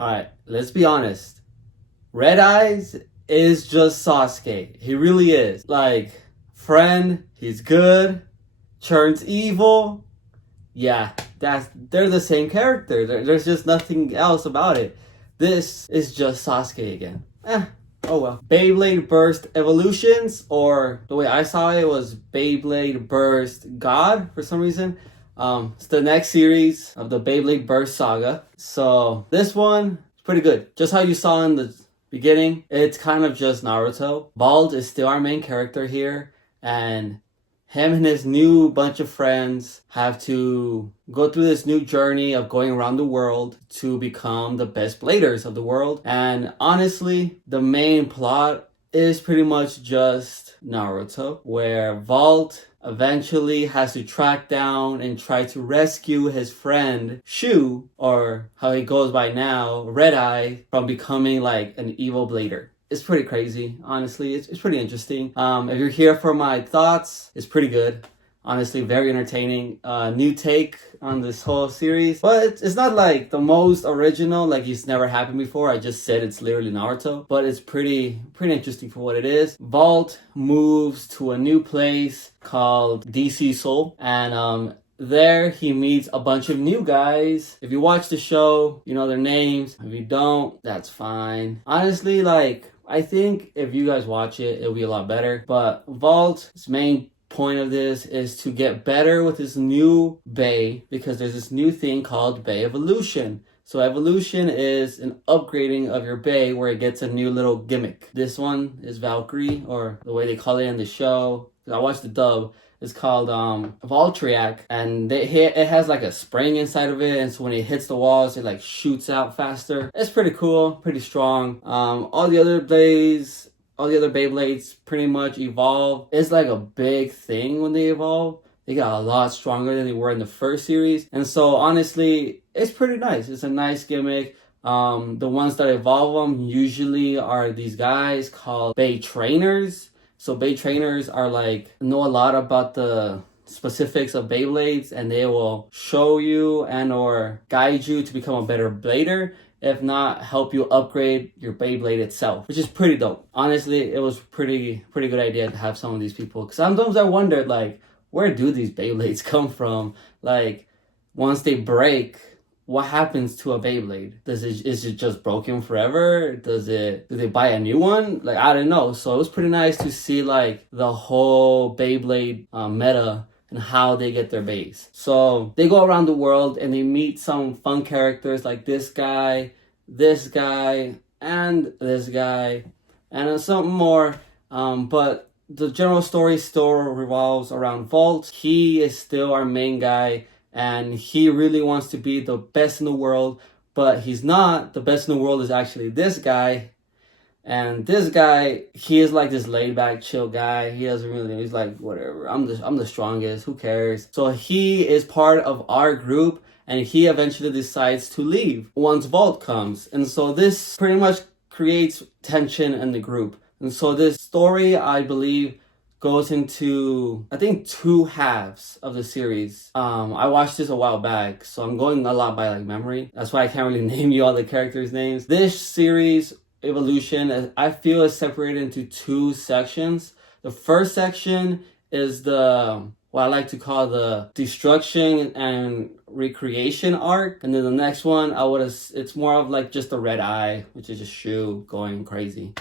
Alright, let's be honest. Red Eyes is just Sasuke. He really is. Like, friend, he's good, turns evil. Yeah, they're the same character. There's just nothing else about it. This is just Sasuke again. Oh well. Beyblade Burst Evolutions, or the way I saw it was Beyblade Burst God for some reason. It's the next series of the Beyblade Burst saga. So this one is pretty good. Just how you saw in the beginning, it's kind of just Naruto. Bald is still our main character here, and him and his new bunch of friends have to go through this new journey of going around the world to become the best bladers of the world. And honestly, the main plot is pretty much just Naruto, where Vault eventually has to track down and try to rescue his friend Shu, or how he goes by now, Red Eye, from becoming like an evil blader. It's pretty crazy, honestly. It's pretty interesting. If you're here for my thoughts, it's pretty good. Honestly, very entertaining. New take on this whole series. But it's not like the most original, like it's never happened before. I just said it's literally Naruto. But it's pretty interesting for what it is. Vault moves to a new place called DC Seoul. And there he meets a bunch of new guys. If you watch the show, you know their names. If you don't, that's fine. Honestly, like, I think if you guys watch it, it'll be a lot better. But Vault's main point of this is to get better with this new Bay, because there's this new thing called Bay Evolution. So evolution is an upgrading of your Bay where it gets a new little gimmick. This one is Valkyrie, or the way they call it in the show. I watched the dub. It's called Voltriac, and it has like a spring inside of it, and so when it hits the walls, it like shoots out faster. It's pretty cool, pretty strong. All the other Beyblades pretty much evolve. It's like a big thing when they evolve. They got a lot stronger than they were in the first series, and so honestly, it's pretty nice. It's a nice gimmick. The ones that evolve them usually are these guys called Bay Trainers. So Bay Trainers are like, know a lot about the specifics of Beyblades, and they will show you and or guide you to become a better blader. If not, help you upgrade your Beyblade itself, which is pretty dope. Honestly, it was pretty good idea to have some of these people. Because sometimes I wondered, like, where do these Beyblades come from? Like, once they break, what happens to a Beyblade? Is it just broken forever? Do they buy a new one? Like, I don't know. So it was pretty nice to see like the whole Beyblade meta and how they get their base. So they go around the world and they meet some fun characters like this guy, and this guy, and something more. But the general story still revolves around Vault. He is still our main guy, and he really wants to be the best in the world, but he's not. The best in the world is actually this guy. And this guy, he is like this laid back, chill guy. He doesn't really, he's like, whatever, I'm the strongest, who cares? So he is part of our group, and he eventually decides to leave once Vault comes. And so this pretty much creates tension in the group. And so this story, I believe, goes into, I think, 2 halves of the series. I watched this a while back, so I'm going a lot by like memory. That's why I can't really name you all the characters' names. This series, Evolution, I feel is separated into 2 sections. The first section is what I like to call the destruction and recreation arc. And then the next one, it's more of like just the Red Eye, which is just Shu going crazy.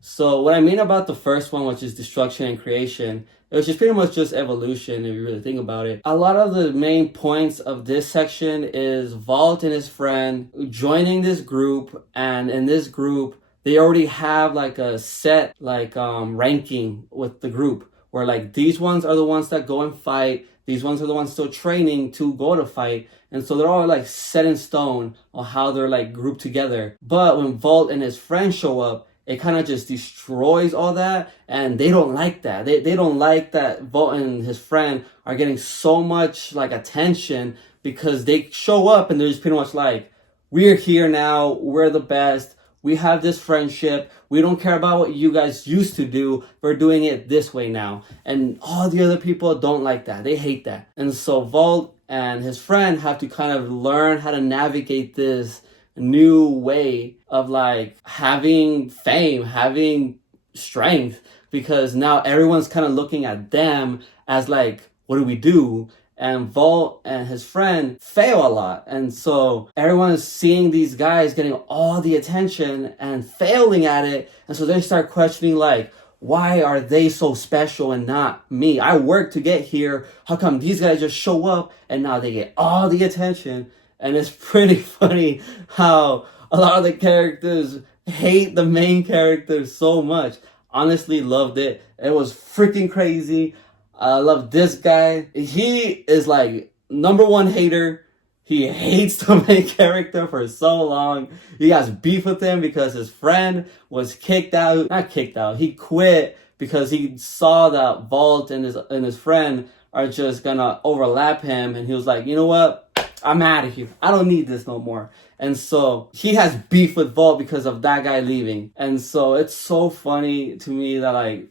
So what I mean about the first one, which is destruction and creation, it was just pretty much just evolution if you really think about it. A lot of the main points of this section is Vault and his friend joining this group, and in this group, they already have like a set ranking with the group, where like these ones are the ones that go and fight, these ones are the ones still training to go to fight, and so they're all like set in stone on how they're like grouped together. But when Vault and his friends show up, it kind of just destroys all that, and they don't like that. They don't like that Vault and his friend are getting so much like attention, because they show up and they're just pretty much like, we're here now, we're the best, we have this friendship, we don't care about what you guys used to do, we're doing it this way now. And all the other people don't like that, they hate that. And so Vault and his friend have to kind of learn how to navigate this new way of like having fame, having strength, because now everyone's kind of looking at them as like, what do we do? And Volt and his friend fail a lot. And so everyone is seeing these guys getting all the attention and failing at it. And so they start questioning like, why are they so special and not me? I worked to get here. How come these guys just show up and now they get all the attention? And it's pretty funny how a lot of the characters hate the main character so much. Honestly, loved it. It was freaking crazy. I love this guy. He is like #1 hater. He hates the main character for so long. He has beef with him because his friend was kicked out. Not kicked out. He quit because he saw that Volt and his friend are just gonna overlap him. And he was like, you know what? I'm out of here. I don't need this no more. And so he has beef with Volt because of that guy leaving. And so it's so funny to me that like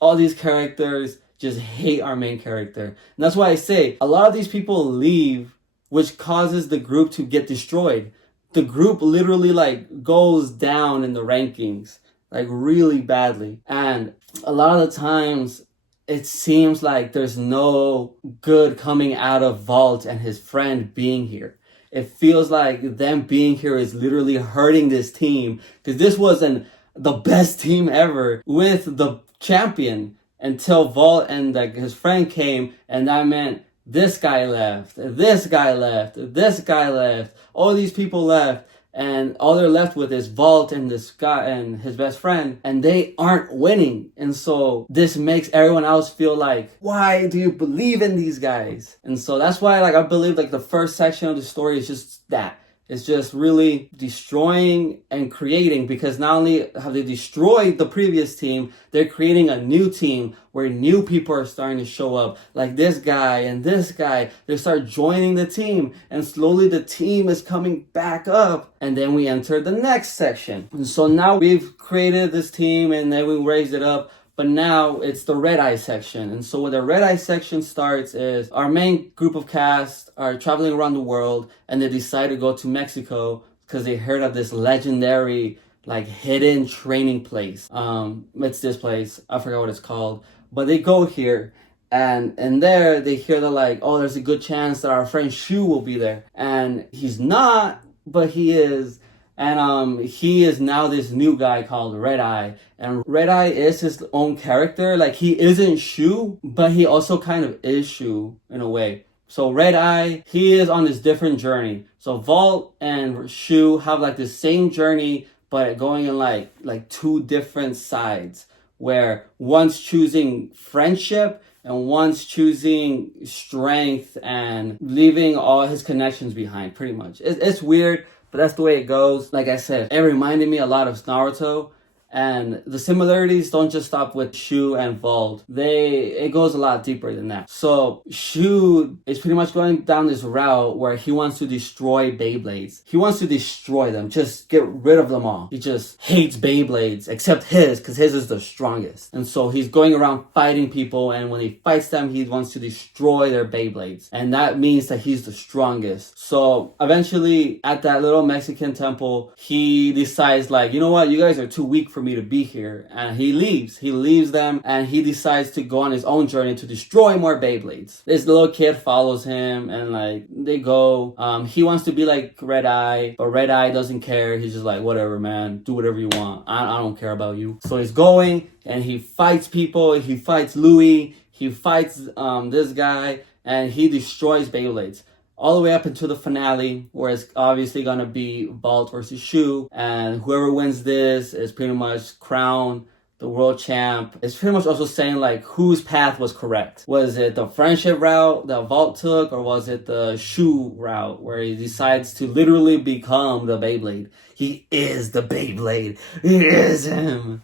all these characters just hate our main character. And that's why I say a lot of these people leave, which causes the group to get destroyed. The group literally like goes down in the rankings, like really badly. And a lot of the times it seems like there's no good coming out of Volt and his friend being here. It feels like them being here is literally hurting this team, because this wasn't the best team ever with the champion until Volt and like his friend came, and that meant this guy left, this guy left, this guy left, all these people left, and all they're left with is Volt and this guy and his best friend, and they aren't winning. And so this makes everyone else feel like, why do you believe in these guys? And so that's why like I believe like the first section of the story is just that. It's just really destroying and creating, because not only have they destroyed the previous team, they're creating a new team where new people are starting to show up, like this guy and this guy. They start joining the team, and slowly the team is coming back up. And then we enter the next section. And so now we've created this team and then we raised it up. But now it's the Red Eye section. And so where the Red Eye section starts is our main group of cast are traveling around the world, and they decide to go to Mexico because they heard of this legendary like hidden training place. It's this place. I forgot what it's called. But they go here, and there they hear that like, oh, there's a good chance that our friend Shu will be there. And he's not, but he is. And he is now this new guy called Red Eye. And Red Eye is his own character. Like, he isn't Shu, but he also kind of is Shu in a way. So Red Eye, he is on this different journey. So Volt and Shu have like the same journey, but going in like two different sides, where one's choosing friendship and one's choosing strength and leaving all his connections behind, pretty much. It's weird, but that's the way it goes. Like I said, it reminded me a lot of Naruto. And the similarities don't just stop with Shu and Volt. It goes a lot deeper than that. So Shu is pretty much going down this route where he wants to destroy Beyblades. He wants to destroy them, just get rid of them all. He just hates Beyblades, except his, because his is the strongest. And so he's going around fighting people, and when he fights them, he wants to destroy their Beyblades. And that means that he's the strongest. So eventually, at that little Mexican temple, he decides like, you know what, you guys are too weak for me to be here. And he leaves them, and he decides to go on his own journey to destroy more Beyblades. This little kid follows him, and like they go. He wants to be like Red Eye, but Red Eye doesn't care. He's just like, whatever, man, do whatever you want. I don't care about you. So he's going, and he fights people. He fights Louis. He fights this guy, and he destroys Beyblades. All the way up until the finale, where it's obviously going to be Volt versus Shu. And whoever wins this is pretty much crowned the world champ. It's pretty much also saying like whose path was correct. Was it the friendship route that Volt took, or was it the Shu route where he decides to literally become the Beyblade? He is the Beyblade. He is him.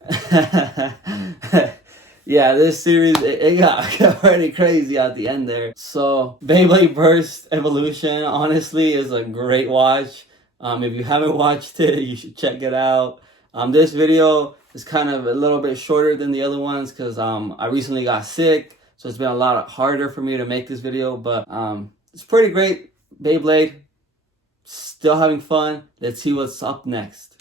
Yeah, this series, it got pretty crazy at the end there. So, Beyblade Burst Evolution, honestly, is a great watch. If you haven't watched it, you should check it out. This video is kind of a little bit shorter than the other ones because I recently got sick. So, it's been a lot harder for me to make this video. But it's pretty great. Beyblade, Still having fun. Let's see what's up next.